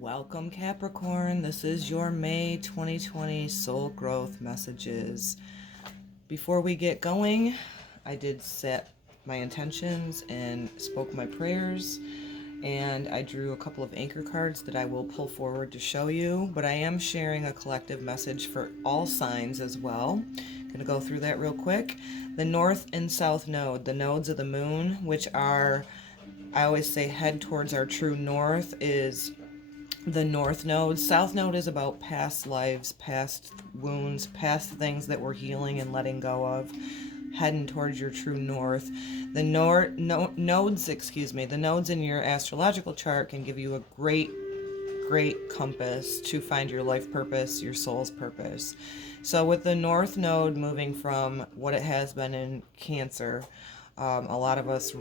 Welcome, Capricorn. This is your May 2020 soul growth messages. Before we get going, I did set my intentions and spoke my prayers, and I drew a couple of anchor cards that I will pull forward to show you, but I am sharing a collective message for all signs as well. Going to go through that real quick. The North and South Node, the nodes of the moon, which are, I always say, head towards our true north, is the North Node. South Node is about past lives, past wounds, past things that we're healing and letting go of, heading towards your true north. The nodes in your astrological chart can give you a great compass to find your life purpose, your soul's purpose. So with the North Node moving from what it has been in Cancer, a lot of us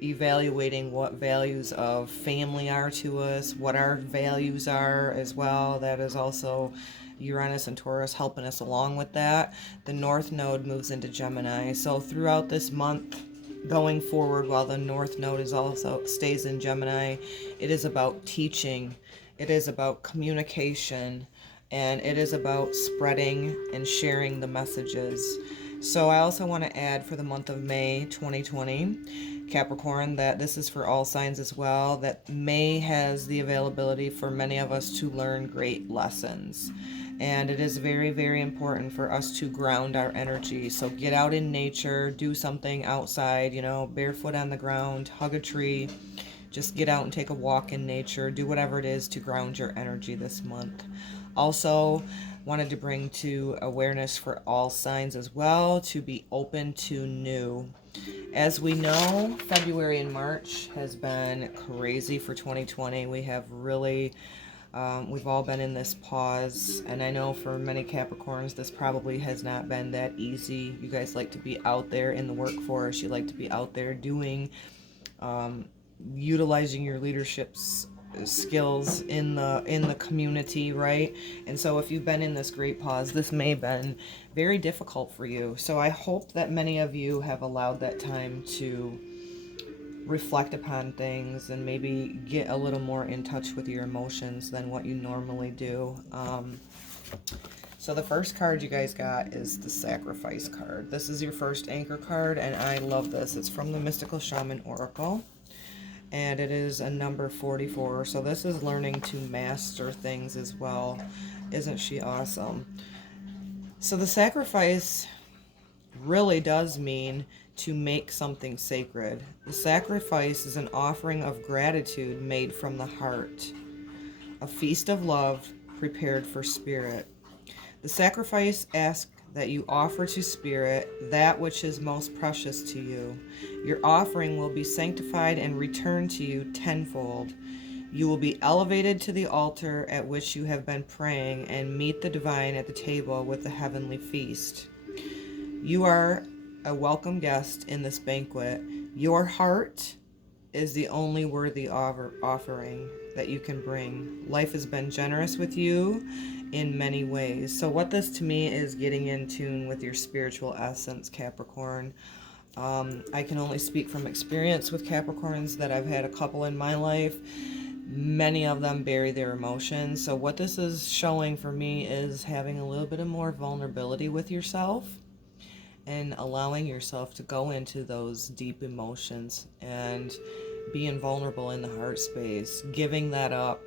evaluating what values of family are to us, what our values are as well. That is also Uranus and Taurus helping us along with that. The North Node moves into Gemini. So throughout this month going forward, while the North Node is also stays in Gemini, it is about teaching, it is about communication, and it is about spreading and sharing the messages. So I also want to add for the month of May 2020, Capricorn, that this is for all signs as well, that May has the availability for many of us to learn great lessons. And it is very, very important for us to ground our energy. So get out in nature, do something outside, barefoot on the ground, hug a tree. Just get out and take a walk in nature. Do whatever it is to ground your energy this month. Also, wanted to bring to awareness for all signs as well to be open to new. As we know, February and March has been crazy for 2020. We have really, we've all been in this pause, and I know for many Capricorns, this probably has not been that easy. You guys like to be out there in the workforce. You like to be out there doing, utilizing your leadership skills in the community, right? And so if you've been in this great pause, this may have been very difficult for you. So I hope that many of you have allowed that time to reflect upon things and maybe get a little more in touch with your emotions than what you normally do. So the first card you guys got is the Sacrifice card. This is your first anchor card, and I love this. It's from the Mystical Shaman Oracle, and it is a number 44. So this is learning to master things as well. Isn't she awesome? So the sacrifice really does mean to make something sacred. The sacrifice is an offering of gratitude made from the heart, a feast of love prepared for spirit. The sacrifice asks that you offer to spirit that which is most precious to you. Your offering will be sanctified and returned to you tenfold. You will be elevated to the altar at which you have been praying and meet the divine at the table with the heavenly feast. You are a welcome guest in this banquet. Your heart is the only worthy offering that you can bring. Life has been generous with you in many ways. So what this to me is getting in tune with your spiritual essence, Capricorn. I can only speak from experience with Capricorns, that I've had a couple in my life. Many of them bury their emotions. So what this is showing for me is having a little bit of more vulnerability with yourself and allowing yourself to go into those deep emotions and being vulnerable in the heart space, giving that up,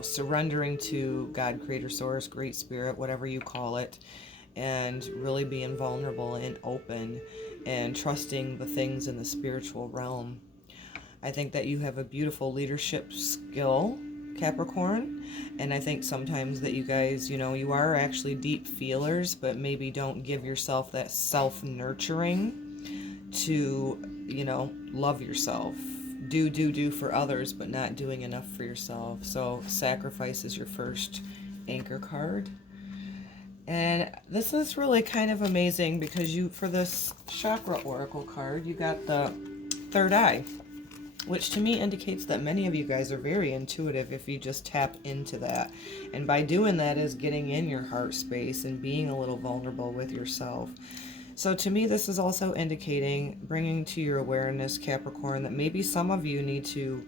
surrendering to God, Creator, Source, Great Spirit, whatever you call it, and really being vulnerable and open and trusting the things in the spiritual realm. I think that you have a beautiful leadership skill, Capricorn, and I think sometimes that you guys, you are actually deep feelers, but maybe don't give yourself that self-nurturing to, love yourself. Do for others, but not doing enough for yourself. So sacrifice is your first anchor card. And this is really kind of amazing because for this chakra oracle card, you got the third eye, which to me indicates that many of you guys are very intuitive if you just tap into that. And by doing that is getting in your heart space and being a little vulnerable with yourself. So to me, this is also indicating, bringing to your awareness, Capricorn, that maybe some of you need to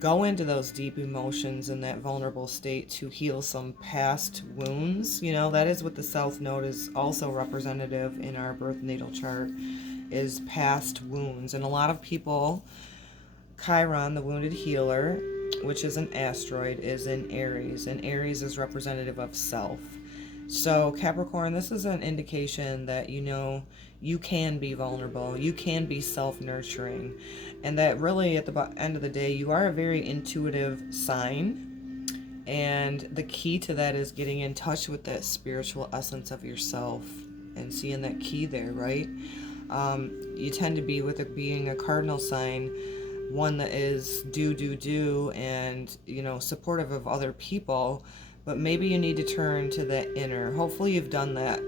go into those deep emotions in that vulnerable state to heal some past wounds. You know, that is what the South Node is also representative in our birth natal chart, is past wounds. And a lot of people, Chiron, the wounded healer, which is an asteroid, is in Aries, and Aries is representative of self. So Capricorn, this is an indication that, you know, you can be vulnerable, you can be self-nurturing, and that really at the end of the day, you are a very intuitive sign, and the key to that is getting in touch with that spiritual essence of yourself and seeing that key there, right? You tend to be, with it being a cardinal sign, one that is do, and, you know, supportive of other people, but maybe you need to turn to the inner. Hopefully you've done that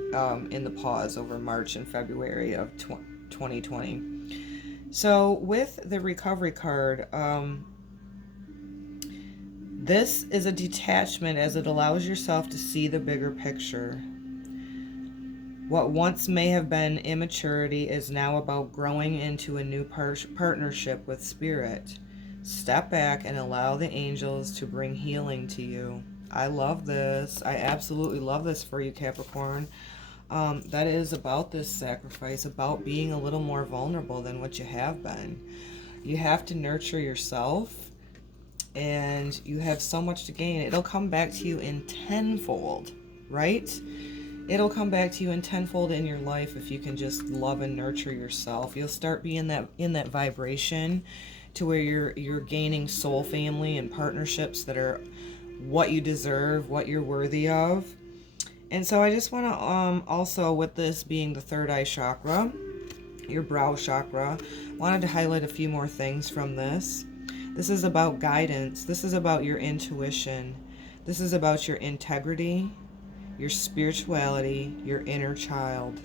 in the pause over March and February of 2020. So with the recovery card, this is a detachment, as it allows yourself to see the bigger picture. What once may have been immaturity is now about growing into a new partnership with Spirit. Step back and allow the angels to bring healing to you. I love this. I absolutely love this for you, Capricorn. That is about this sacrifice, about being a little more vulnerable than what you have been. You have to nurture yourself, and you have so much to gain. It'll come back to you in tenfold, right? It'll come back to you in tenfold in your life if you can just love and nurture yourself. You'll start being in that vibration to where you're gaining soul family and partnerships that are what you deserve, what you're worthy of. And so I just want to also, with this being the third eye chakra, your brow chakra, wanted to highlight a few more things from this. This is about guidance. This is about your intuition. This is about your integrity, your spirituality, your inner child.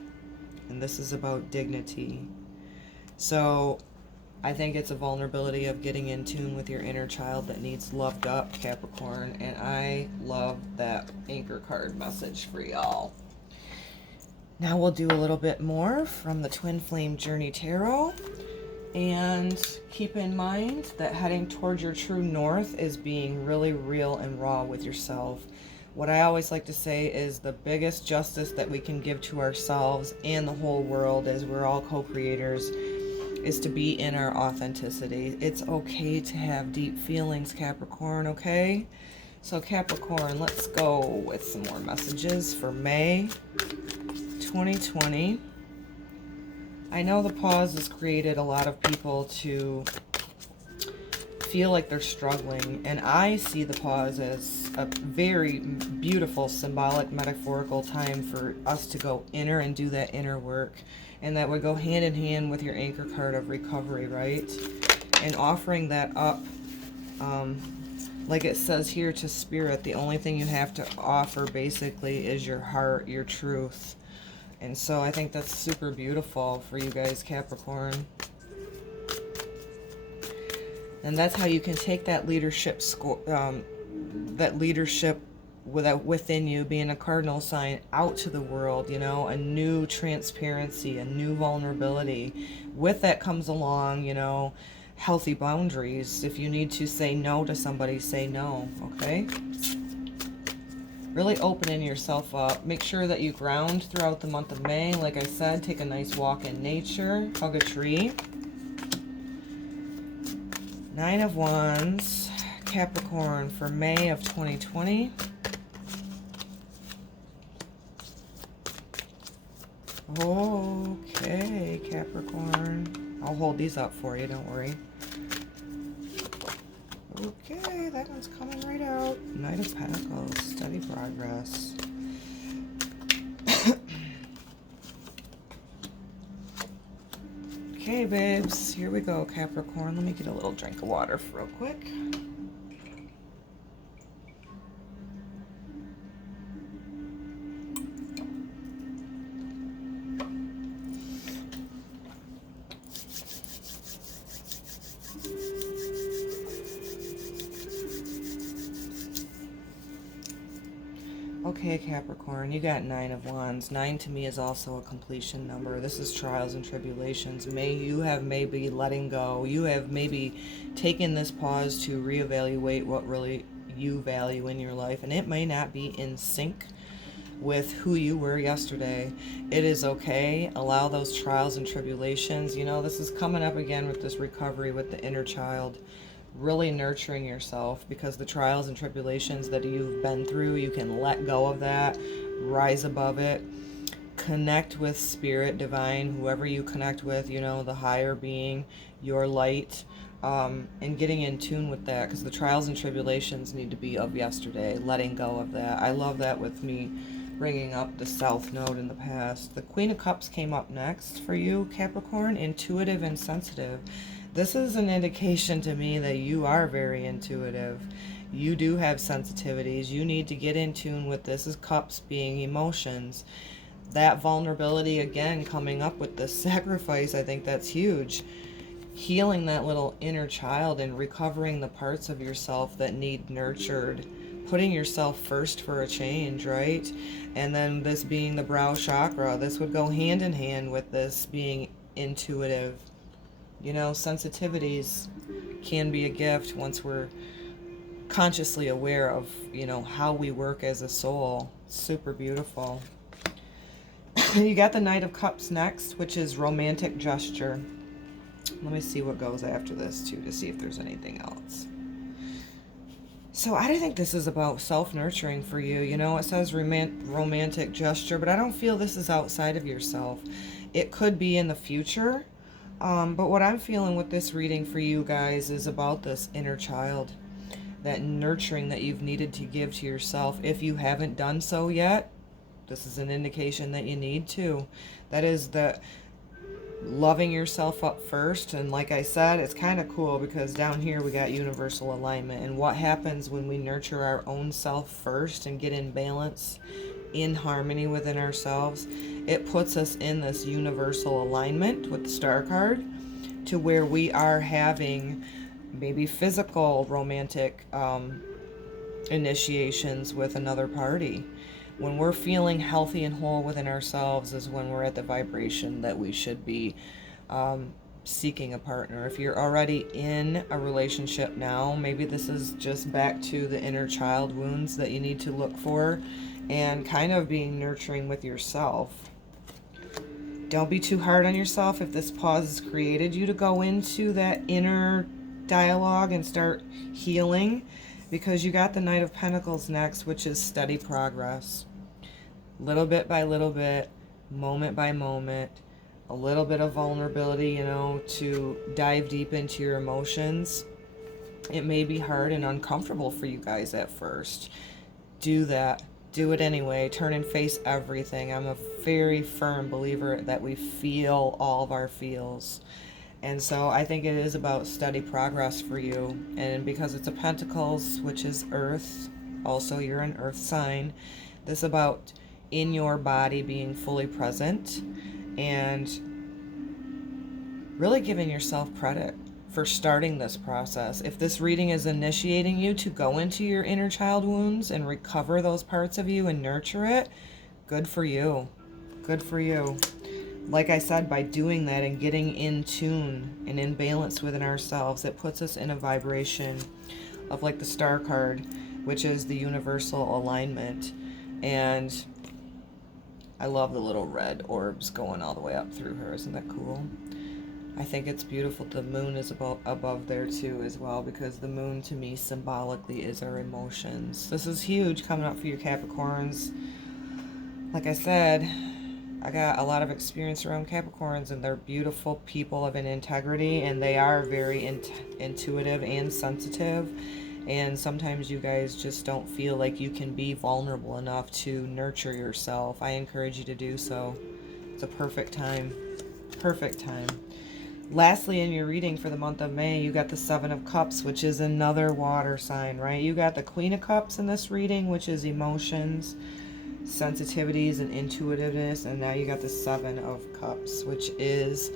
And this is about dignity. So I think it's a vulnerability of getting in tune with your inner child that needs loved up, Capricorn. And I love that anchor card message for y'all. Now we'll do a little bit more from the Twin Flame Journey Tarot. And keep in mind that heading towards your true north is being really real and raw with yourself. What I always like to say is the biggest justice that we can give to ourselves and the whole world, as we're all co-creators, is to be in our authenticity. It's okay to have deep feelings, Capricorn, okay? So Capricorn, let's go with some more messages for May 2020. I know the pause has created a lot of people to feel like they're struggling, and I see the pause as a very beautiful, symbolic, metaphorical time for us to go inner and do that inner work, and that would go hand in hand with your anchor card of recovery, right? And offering that up, like it says here, to Spirit. The only thing you have to offer basically is your heart, your truth. And so I think that's super beautiful for you guys, Capricorn. And that's how you can take that leadership within you, being a cardinal sign, out to the world, you know, a new transparency, a new vulnerability. With that comes along, you know, healthy boundaries. If you need to say no to somebody, say no, okay? Really opening yourself up. Make sure that you ground throughout the month of May. Like I said, take a nice walk in nature, hug a tree. 9 of Wands, Capricorn, for May of 2020. Okay, Capricorn. I'll hold these up for you, don't worry. Okay, that one's coming right out. Knight of Pentacles, steady progress. Okay, babes, here we go, Capricorn. Let me get a little drink of water real quick. Okay, Capricorn, you got 9 of Wands. 9 to me is also a completion number. This is trials and tribulations. You have maybe letting go. You have maybe taken this pause to reevaluate what really you value in your life. And it may not be in sync with who you were yesterday. It is okay. Allow those trials and tribulations. You know, this is coming up again with this recovery with the inner child. Really nurturing yourself, because the trials and tribulations that you've been through, you can let go of that, rise above it, connect with spirit, divine, whoever you connect with, you know, the higher being, your light, and getting in tune with that, because the trials and tribulations need to be of yesterday, letting go of that. I love that with me bringing up the South Node in the past. The Queen of Cups came up next for you, Capricorn, intuitive and sensitive. This is an indication to me that you are very intuitive. You do have sensitivities. You need to get in tune with this. Is Cups being emotions. That vulnerability, again, coming up with this sacrifice, I think that's huge. Healing that little inner child and recovering the parts of yourself that need nurtured. Putting yourself first for a change, right? And then this being the brow chakra, this would go hand in hand with this being intuitive. You know, sensitivities can be a gift once we're consciously aware of, you know, how we work as a soul. Super beautiful. You got the Knight of Cups next, which is romantic gesture. Let me see what goes after this, too, to see if there's anything else. So I think this is about self-nurturing for you. You know, it says romantic gesture, but I don't feel this is outside of yourself. It could be in the future. But what I'm feeling with this reading for you guys is about this inner child, that nurturing that you've needed to give to yourself. If you haven't done so yet, this is an indication that you need to. That is the loving yourself up first. And like I said, it's kind of cool because down here we got universal alignment. And what happens when we nurture our own self first and get in balance, in harmony within ourselves, it puts us in this universal alignment with the star card to where we are having maybe physical romantic initiations with another party. When we're feeling healthy and whole within ourselves is when we're at the vibration that we should be seeking a partner. If you're already in a relationship now, maybe this is just back to the inner child wounds that you need to look for and kind of being nurturing with yourself. Don't be too hard on yourself if this pause has created you to go into that inner dialogue and start healing, because you got the Knight of Pentacles next, which is steady progress. Little bit by little bit, moment by moment, a little bit of vulnerability, you know, to dive deep into your emotions. It may be hard and uncomfortable for you guys at first. Do that. Do it anyway. Turn and face everything. I'm a very firm believer that we feel all of our feels. And so I think it is about steady progress for you. And because it's a Pentacles, which is Earth, also you're an Earth sign, this is about in your body being fully present and really giving yourself credit for starting this process. If this reading is initiating you to go into your inner child wounds and recover those parts of you and nurture it, good for you. Good for you. Like I said, by doing that and getting in tune and in balance within ourselves, it puts us in a vibration of like the star card, which is the universal alignment. And I love the little red orbs going all the way up through her. Isn't that cool? I think it's beautiful. The moon is above there too as well, because the moon to me symbolically is our emotions. This is huge coming up for your Capricorns. Like I said, I got a lot of experience around Capricorns, and they're beautiful people of an integrity, and they are very intuitive and sensitive. And sometimes you guys just don't feel like you can be vulnerable enough to nurture yourself. I encourage you to do so. It's a perfect time. Perfect time. Lastly, in your reading for the month of May, you got the Seven of Cups, which is another water sign, right? You got the Queen of Cups in this reading, which is emotions, sensitivities, and intuitiveness. And now you got the Seven of Cups, which is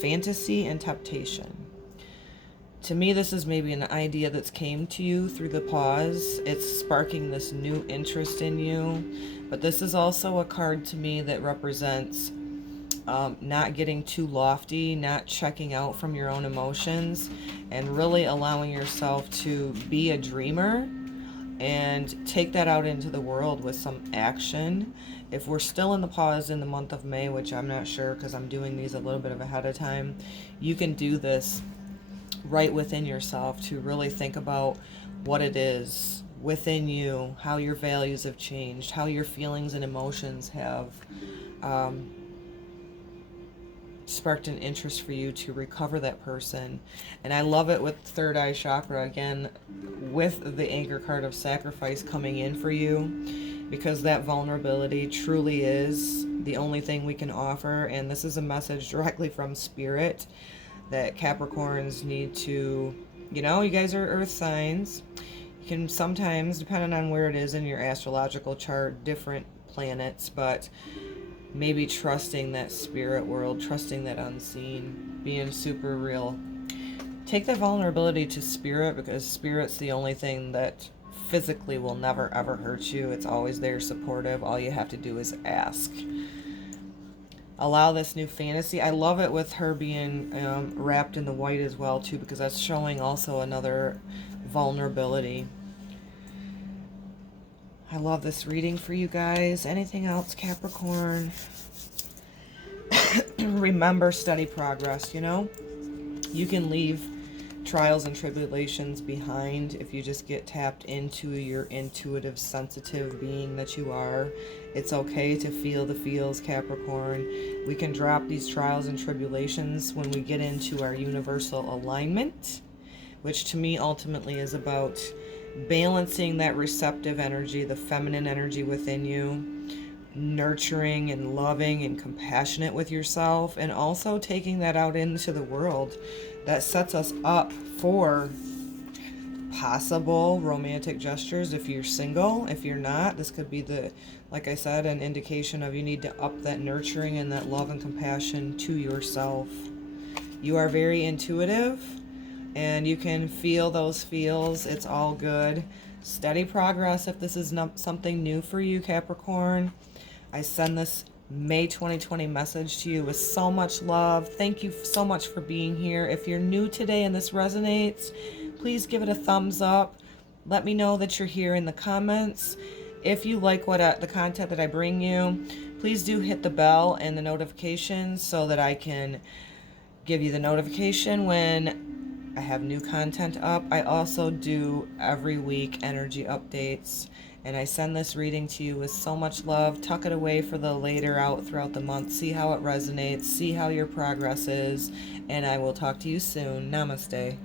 fantasy and temptation. To me, this is maybe an idea that's came to you through the pause. It's sparking this new interest in you. But this is also a card to me that represents not getting too lofty, not checking out from your own emotions, and really allowing yourself to be a dreamer and take that out into the world with some action. If we're still in the pause in the month of May, which I'm not sure because I'm doing these a little bit of ahead of time, you can do this right within yourself to really think about what it is within you, how your values have changed, how your feelings and emotions have sparked an interest for you to recover that person. And I love it with third eye chakra again, with the anchor card of sacrifice coming in for you, because that vulnerability truly is the only thing we can offer. And this is a message directly from spirit that Capricorns need to, you know, you guys are earth signs. You can sometimes, depending on where it is in your astrological chart, different planets, but maybe trusting that spirit world, trusting that unseen, being super real. Take that vulnerability to spirit, because spirit's the only thing that physically will never ever hurt you. It's always there, supportive. All you have to do is ask. Allow this new fantasy. I love it with her being wrapped in the white as well too, because that's showing also another vulnerability. I love this reading for you guys. Anything else, Capricorn? Remember, steady progress, you know? You can leave trials and tribulations behind if you just get tapped into your intuitive, sensitive being that you are. It's okay to feel the feels, Capricorn. We can drop these trials and tribulations when we get into our universal alignment, which to me ultimately is about balancing that receptive energy, the feminine energy within you, nurturing and loving and compassionate with yourself, and also taking that out into the world. That sets us up for possible romantic gestures if you're single. If you're not, this could be the, like I said, an indication of you need to up that nurturing and that love and compassion to yourself. You are very intuitive and you can feel those feels. It's all good. Steady progress if this is not something new for you, Capricorn. I send this May 2020 message to you with so much love. Thank you so much for being here. If you're new today and this resonates, please give it a thumbs up. Let me know that you're here in the comments. If you like the content that I bring you, please do hit the bell and the notifications so that I can give you the notification when I have new content up. I also do every week energy updates, and I send this reading to you with so much love. Tuck it away for the later out throughout the month. See how it resonates, see how your progress is, and I will talk to you soon. Namaste.